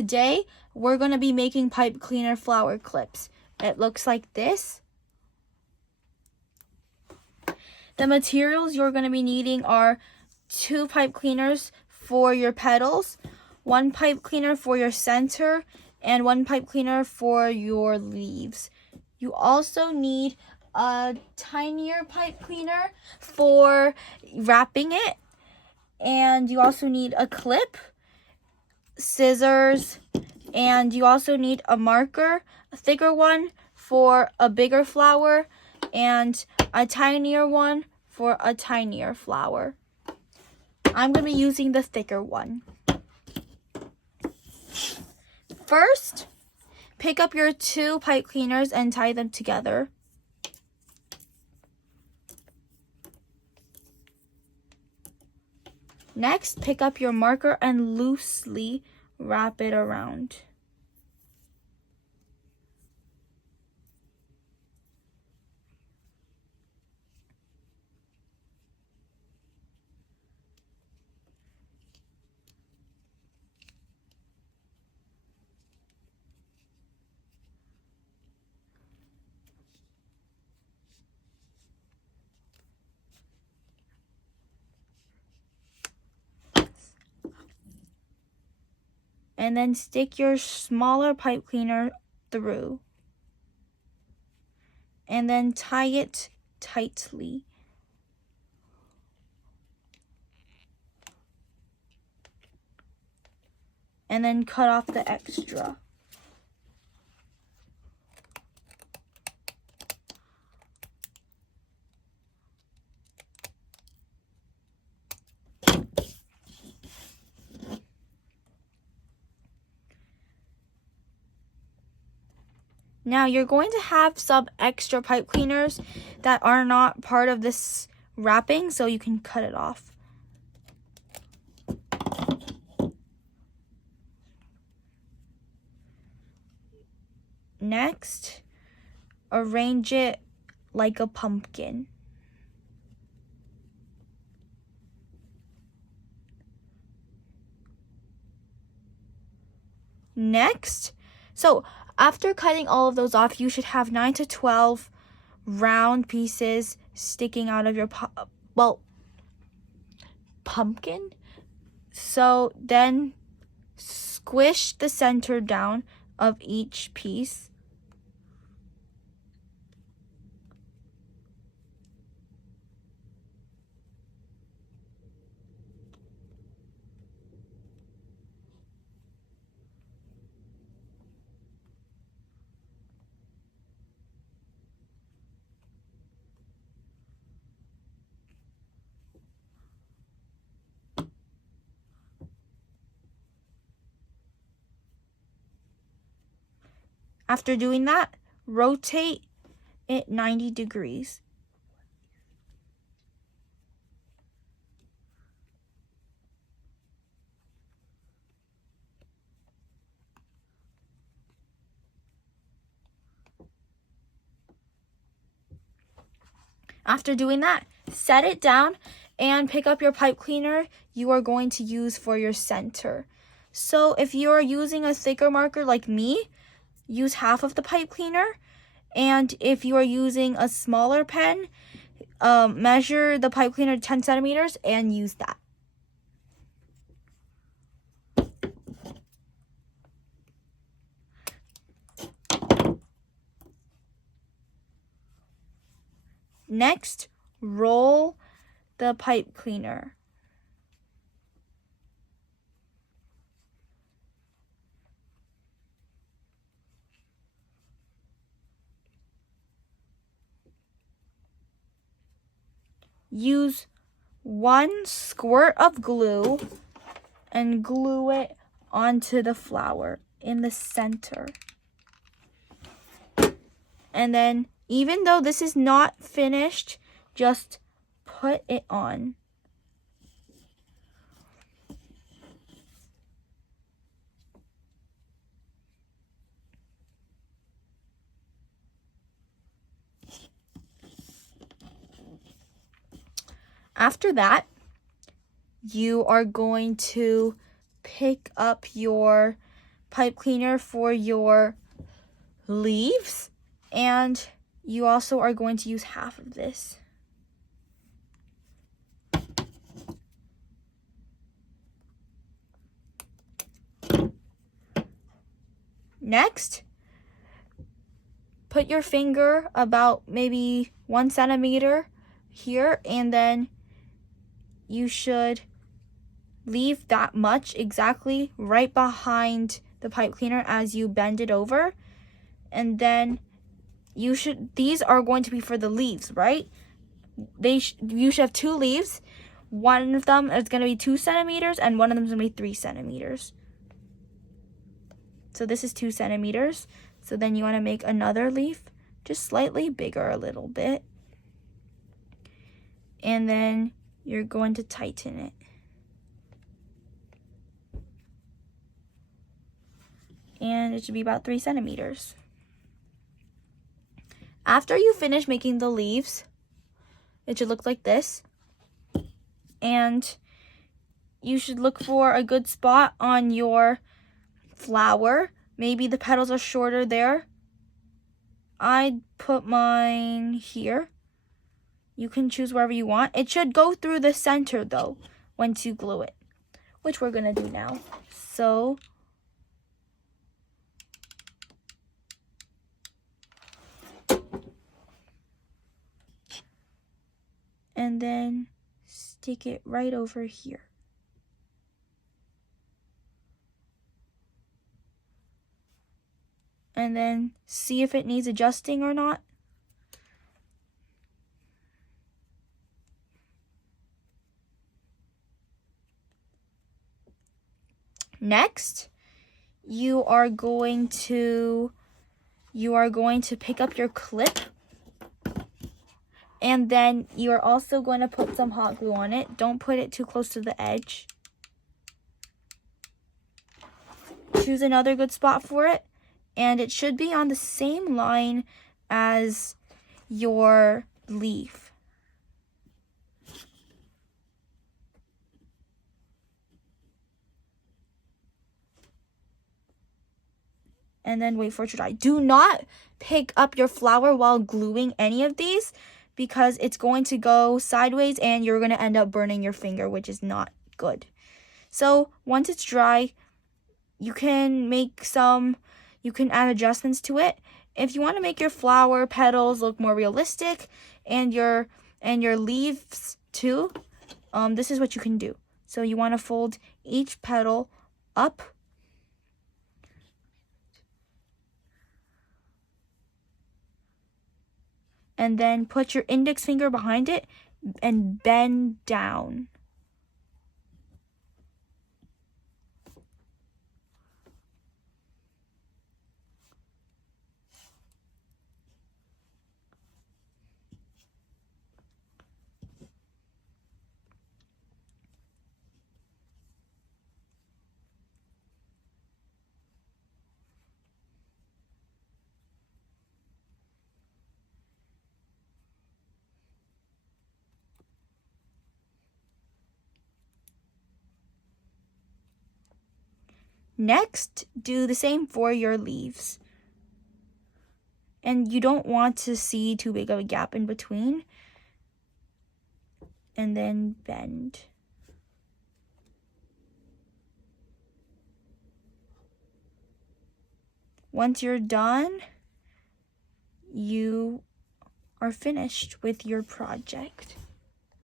Today, we're going to be making pipe cleaner flower clips. It looks like this. The materials you're going to be needing are 2 pipe cleaners for your petals, 1 pipe cleaner for your center, and 1 pipe cleaner for your leaves. You also need a tinier pipe cleaner for wrapping it, and you also need a clip, scissors, and you also need a marker, a thicker one for a bigger flower, and a tinier one for a tinier flower. I'm going to be using the thicker one. First, pick up your 2 pipe cleaners and tie them together. Next, pick up your marker and loosely wrap it around. And then stick your smaller pipe cleaner through. And then tie it tightly. And then cut off the extra. Now you're going to have some extra pipe cleaners that are not part of this wrapping, so you can cut it off. Next, arrange it like a pumpkin. Next, so after cutting all of those off, you should have 9 to 12 round pieces sticking out of your pumpkin. So then squish the center down of each piece. After doing that, rotate it 90 degrees. After doing that, set it down and pick up your pipe cleaner you are going to use for your center. So if you are using a thicker marker like me, use half of the pipe cleaner. And if you are using a smaller pen, measure the pipe cleaner to 10 centimeters and use that. Next, roll the pipe cleaner. Use 1 squirt of glue and glue it onto the flower in the center. And then, even though this is not finished, just put it on. After that, you are going to pick up your pipe cleaner for your leaves, and you also are going to use half of this. Next, put your finger about maybe 1 centimeter here, and then you should leave that much exactly right behind the pipe cleaner as you bend it over. And then these are going to be for the leaves, right? You should have 2 leaves. One of them is going to be 2 centimeters and one of them is going to be 3 centimeters. So this is 2 centimeters. So then you want to make another leaf just slightly bigger a little bit. And then you're going to tighten it. And it should be about 3 centimeters. After you finish making the leaves, it should look like this. And you should look for a good spot on your flower. Maybe the petals are shorter there. I put mine here. You can choose wherever you want. It should go through the center though once you glue it, which we're gonna do now. So and then stick it right over here. And then see if it needs adjusting or not. Next, you are going to pick up your clip, and then you're also going to put some hot glue on it. Don't put it too close to the edge. Choose another good spot for it, and it should be on the same line as your leaf. And then wait for it to dry. Do not pick up your flower while gluing any of these, because it's going to go sideways and you're going to end up burning your finger, which is not good. So once it's dry, you can add adjustments to it. If you want to make your flower petals look more realistic and your leaves too, this is what you can do. So you want to fold each petal up. And then put your index finger behind it and bend down. Next, do the same for your leaves. And you don't want to see too big of a gap in between. And then bend. Once you're done, you are finished with your project.